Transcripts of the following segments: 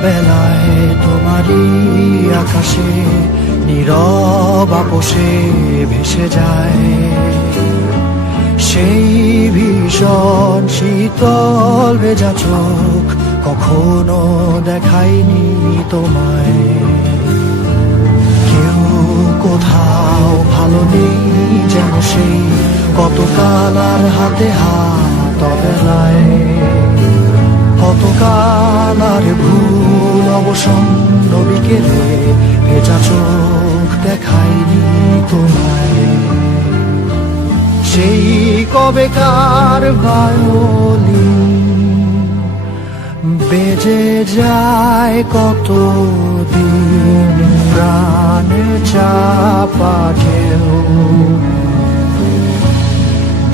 অবেলায় তোমারই আকাশে নীরব আপোষে ভেসে যায় সেই ভীষণ শীতল ভেজা চোখ, কখনো দেখাইনি তোমায়। কেউ কোথাও ভালো নেই যেন সেই কতকাল আর হাতে হাত অবেলায়, কতকাল আর ভুল অবসন্ন বিকেলে ভেজা চোখ দেখাইনি তোমায়। সেই কবেকার ভায়োলিন বেজে যায় কতদিন, প্রাণে চাপা ঢেউ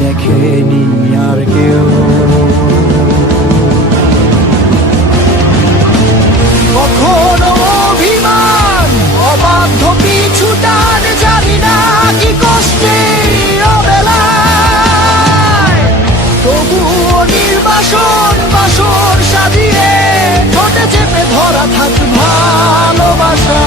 দেখেনি আর কেউ। কখনো অভিমান অবাধ্য পিছু টান, জানি না কি কষ্টে অবেলায়, তবুও নির্বাসন বাসর সাজিয়ে ঠোঁটে চেপে ধরা থাক ভালোবাসা।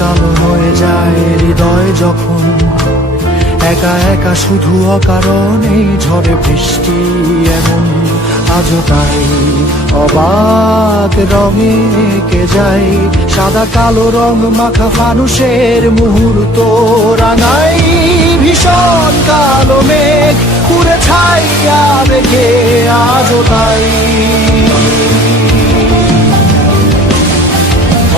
কালো হয়ে যায় হৃদয় যখন, একা একা শুধু অকারণে ঝড়ে বৃষ্টি এমন, আজও তাই অবাক রঙে কে যায় সাদা কালো রং মাখা ফানুষের মুহূর্ত রাঙাই। ভীষণ কালো মেঘ পুরে ছাইয়া বেগে আজও তাই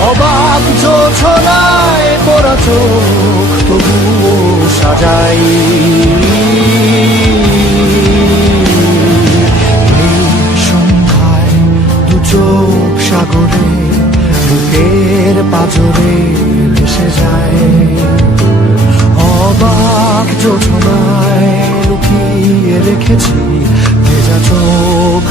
অবাক জোছনায় পোড়া চোখ তবুও সাজাই। এই সন্ধ্যায় দু চোখ সাগরে বুকের পাঁজরে ভেসে যায়, অবাক জোছনায় লুকিয়ে রেখেছি ভেজা চোখ